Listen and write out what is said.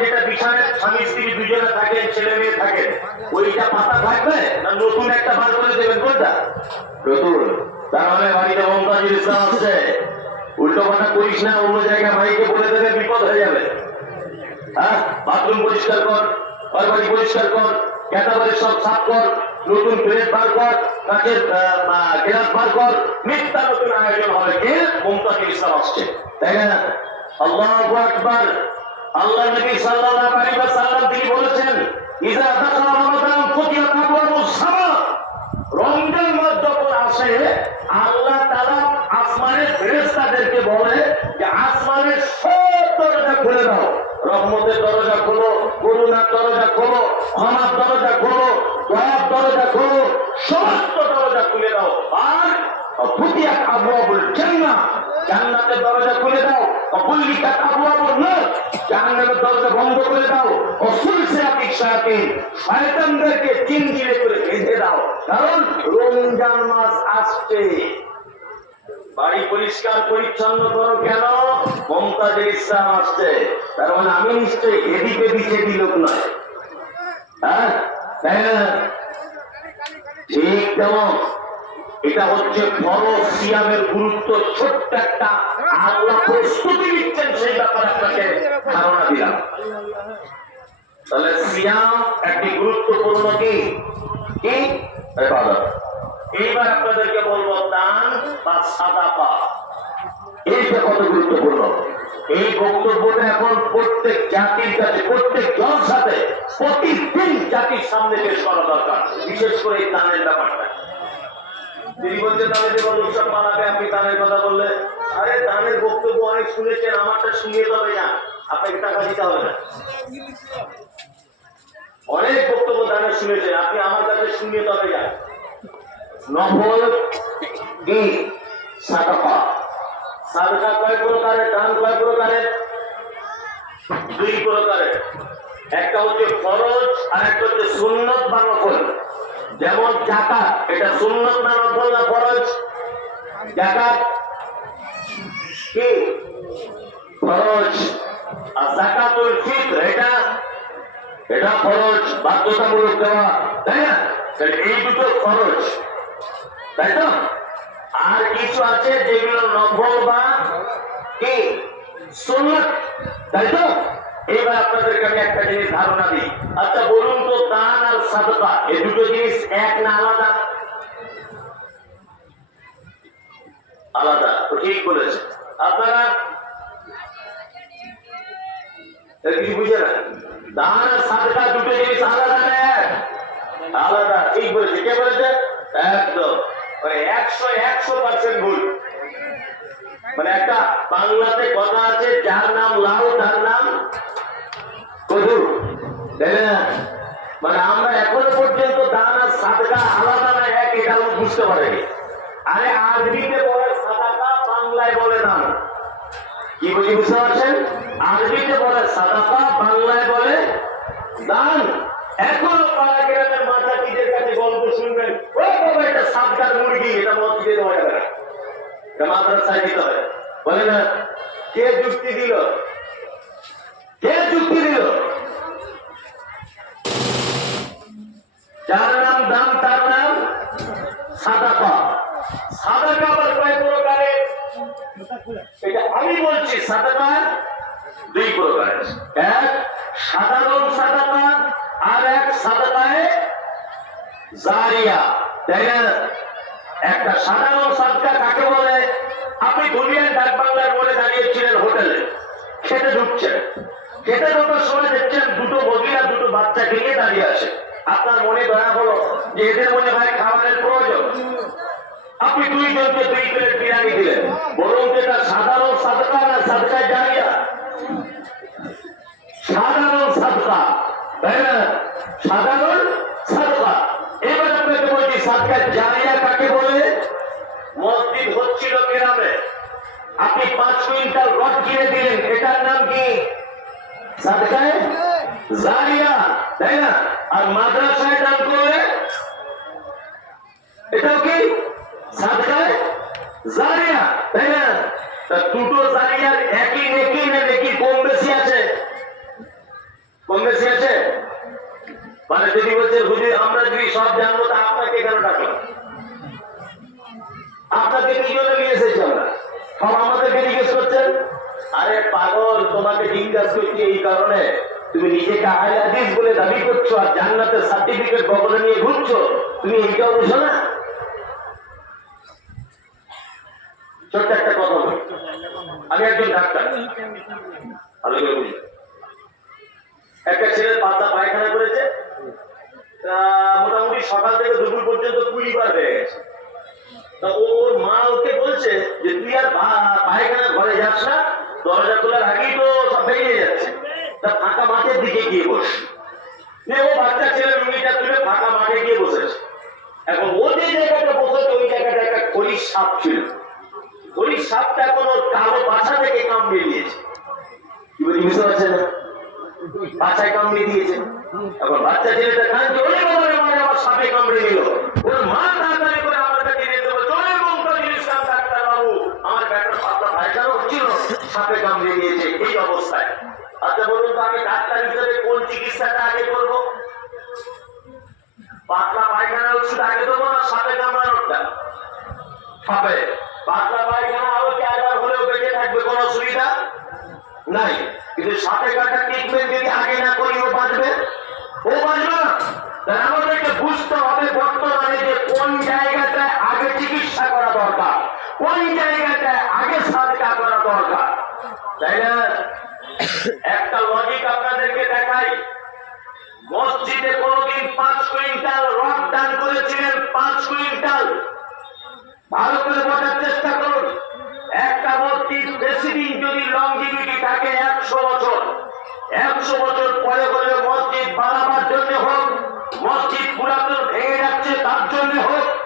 যেটা বিছানায় স্বামী স্ত্রী দুজনে থাকেন, ছেলে মেয়ে থাকেন, ওইটা পাতা থাকবে না নতুন একটা বার করে দেবেন? কোনটা নতুন? তার মানে বাড়িতে মমতাজুল ইসলাম আসছে, উল্টো পাল্টা করিস না, অন্য জায়গায় ভাইকে বলে দেবে, বিপদ হয়ে যাবে। হ্যাঁ, বাথরুম পরিষ্কার কর, বাড়ি পরিষ্কার কর, ক্যাটাবারে সব সাফ কর, নতুন প্লেট বার কর, কাঁচের গ্লাস বার কর, মিথ্যা নতুন আয়োজন হবে। কে? মমতাজুল ইসলাম আসছে, তাই না? আল্লাহু আকবার। আল্লাহ নবী সাল্লাল্লাহু আলাইহি ওয়াসাল্লাম তিনি বলেছেন, ইজা দাখালা রমাদান ফুতিহাত আবওয়াবুস সামা। রমজান মাস যখন আসে, আল্লাহ তাআলা আসমানের ফেরেশতাদেরকে বলে যে আসমানের সব দরজা খুলে দাও, রহমতের দরজা খোলো, করুণার দরজা খোলো, ক্ষমার দরজা খোলো, দয়ার দরজা খোলো, সমস্ত দরজা খুলে দাও। আর ফুতিহাত আবওয়াবুল জান্নাহ, জান্নাতের দরজা খুলে দাও। অকুল্লিকাত আবওয়াবুন নার, জাহান্নামের দরজা বন্ধ করে দাও। অসুলসিরাতিশ শায়াতিন, শয়তানদেরকে জিনজিরে করে বেঁধে দাও। কারণ রমজান মাস আসছে। বাড়ি পরিষ্কার পরিচ্ছন্ন করো, কেন? মমতাজুল ইসলাম আসছে। তার মানে আমি নিশ্চয়ই এদিকে বিছেদি লোক নয়। হ্যাঁ, তাই না? ঠিক তেমন এটা হচ্ছে ফরজ সিয়ামের গুরুত্ব। ছোট্ট একটা আল্লাহ প্রস্তুতি নিচ্ছেন, সেই ব্যাপারে আপনাকে ধারণা দিলাম। তাহলে সিয়াম একটি গুরুত্বপূর্ণ কি ইবাদত। এইবার আপনাদেরকে বলবো দান বা সাদাকা, এইটা কত গুরুত্বপূর্ণ। এই বক্তব্যটা এখন প্রত্যেক জাতির কাছে, প্রত্যেক জলসাতে প্রতিদিন জাতির সামনে পেশ করা দরকার, বিশেষ করে এই দানের ব্যাপারটা। তিনি বলছেন তাহলে যে উৎসব মানাবে, আপনি দানের কথা বললে, আরে দানের বক্তব্য অনেক শুনেছেন, আমারটা শুনিয়ে তবে যান, আপনাকে টাকা দিতে হবে না। অনেক বক্তব্য দানের শুনেছেন, আপনি আমার কাছে শুনিয়ে তবে যান। নফল কি সাদাকা। সাদাকা কয় প্রকারের? দান কয় প্রকারের? দুই প্রকারের। একটা হচ্ছে ফরজ আর একটা হচ্ছে সুন্নত বা নফল। যেমন যাকাত, এটা সুন্নত না নফল না ফরজ? যাকাত কি ফরজ। আর যাকাতুল ফিতর এটা ফরজ, বাধ্যতামূলক দেওয়া, তাই না? এই দুটো ফরজ, তাই তো? আর কিছু আছে যেগুলো নফল বা কি সুন্নত, তাই তো? এবার আপনাদেরকে আমি একটা জিনিস ধারণা দিই। আচ্ছা বলুন তো, দান আর সাদকা এই দুটো জিনিস এক না আলাদা? আলাদা। তো ঠিক বলেছে আপনারা, কিছু বুঝে না? দান আর সাদকা দুটো জিনিস আলাদা না আলাদা? ঠিক বলেছে। কে বলেছে? একদম, মানে 100% ভুল। মানে একটা বাংলাতে কথা আছে, যার নাম লাউ তার নাম কদু, তাই না? মানে আমরা এখনো পর্যন্ত দান আর সাদকা আলাদা না এক, এটা বুঝতে পারিনি। আরে আরবিতে বলে সাদাকা, বাংলায় বলে দান। কি বুঝতে পারছেন? আরবিতে বলে সাদাকা, বাংলায় বলে দান। এখনো পাড়া গ্রামের মাতাজিদের কাছে গল্প শুনবেন, ওই বাবা এটা সাদকার মুরগি, এটা মসজিদে দেওয়া যাবে না, এটা মাদ্রাসায় দিতে হবে, বলে না? কে যুক্তি দিল? কে যুক্তি দিল? যার নাম দান তার নাম সাদাকা। সাদাকা আবার কয় প্রকারের? এটা আমি বলছি, সাদাকা দুই প্রকারের। এক সাধারণ সাদাকা, আর এক সাদাকায়ে জারিয়া, তাই না? একটা সাধারণ সাদকা কাকে বলে? আপনি দুনিয়ার ডাক বাংলার বলে দাঁড়িয়েছিলেন হোটেলে, খেতে ঢুকছেন, খেতে ঢোকার সময় দেখছেন দুটো মহিলা দুটো বাচ্চাকে নিয়ে দাঁড়িয়ে আছে। আপনার মনে দয়া হলো যে এদের মনে হয় খাবারের প্রয়োজন, আপনি দুইজনকে 2 প্লেট বিরিয়ানি দিলেন। বলুন যেটা সাধারণ সাদকা না সাদকায়ে জারিয়া? সাধারণ সাদকা, তাই না? সাধারণ সাদকা। এবার আপনাকে বলছি সাদকায়ে জারিয়া কাকে বলে? মসজিদ হচ্ছিল গ্রামে, আপনি 5 কুইন্টাল রড কিনে দিলেন, এটার নাম কি? সাদকায়ে জারিয়া, তাই না? আর মাদ্রাসায় দান করলে এটাও কি সাদকায়ে জারিয়া, তাই না? তা দুটো জারিয়ার একই নেকি না নেকি কম বেশি আছে? কম বেশি আছে? মানে যদি বলছেন হুজুর আমরা যদি সব জানবো তা আপনাকে কেন ডাকলাম? আপনাকে কি জন্য নিয়ে এসেছি আমরা? সব আমাদেরকে জিজ্ঞেস করছেন? আরে পাগল, তোমাকে জিজ্ঞাসা করছি এই কারণে তুমি নিজেকে আহলে হাদিস বলে দাবি করছো আর জান্নাতের সার্টিফিকেট বগলে নিয়ে ঘুরছো, তুমি এইটাও বুঝো না? ছোট্ট একটা কথা বলি, আমি একজন ডাক্তার, ভালো করে বুঝি। একটা ছেলের পাতলা পায়খানা করেছে, মোটামুটি সকাল থেকে দুপুর পর্যন্ত 20 বার হয়ে গেছে। তা ওর মা ওকে বলছে যে তুই আর পায়খানা ঘরে যাস না, দরজা খোলার আগেই তো সব বেরিয়ে যাচ্ছে, তা ফাঁকা মাঠের দিকে গিয়ে বস। ও বাচ্চা ছেলে রুগীটা তুলে ফাঁকা মাঠে গিয়ে বসেছে। এখন ও যে জায়গাটা বসেছে ওই জায়গাটা একটা খরিশ সাপ ছিল। খরিশ সাপটা এখন ওর কালো পাছা থেকে কামড়ে দিয়েছে। কি বলি বুঝতে পারছেন না? পাছায় কামড়ে দিয়েছে। এখন বাচ্চা ছেলেটা কাঁদছে, ওরে বাবা রে, মানে আমার সাপে কামড়ে দিল। ওর মা তাড়াতাড়ি করে আমার কাছে নিয়ে যাবো, চলে মমতাজুল ইসলাম ডাক্তার বাবু, আমার ব্যাটার পাতলা পায়খানা হচ্ছিল, সাপে কামড়ে দিয়েছে এই অবস্থায়। আচ্ছা বলুন তো, আমি ডাক্তার হিসেবে কোন চিকিৎসাটা আগে করবো? পাতলা পায়খানা ওষুধ আগে দেবো না সাপে কামড়ানোরটা? সাপে। পাতলা পায়খানা আরো 4 বার হলেও বেঁচে থাকবে, কোনো অসুবিধা নাই। কিন্তু সাপে কাটা ট্রিটমেন্ট যদি আগে না করি ও বাঁচবে? ও বাঁচবে না। তাহলে আমাদেরকে বুঝতে হবে বর্তমানে যে কোন জায়গাটায় আগে চিকিৎসা করা দরকার, কোন জায়গাটায় আগে সাদকা করা দরকার, তাই না? একটা লজিক আপনাদেরকে দেখাই। মসজিদে কোনদিন 5 কুইন্টাল রড দান করেছিলেন, 5 কুইন্টাল। ভালো করে বোঝার চেষ্টা করুন। একটা মসজিদ বেশি দিন যদি লংজিভিটি থাকে 100 বছর, 100 বছর পরে বলে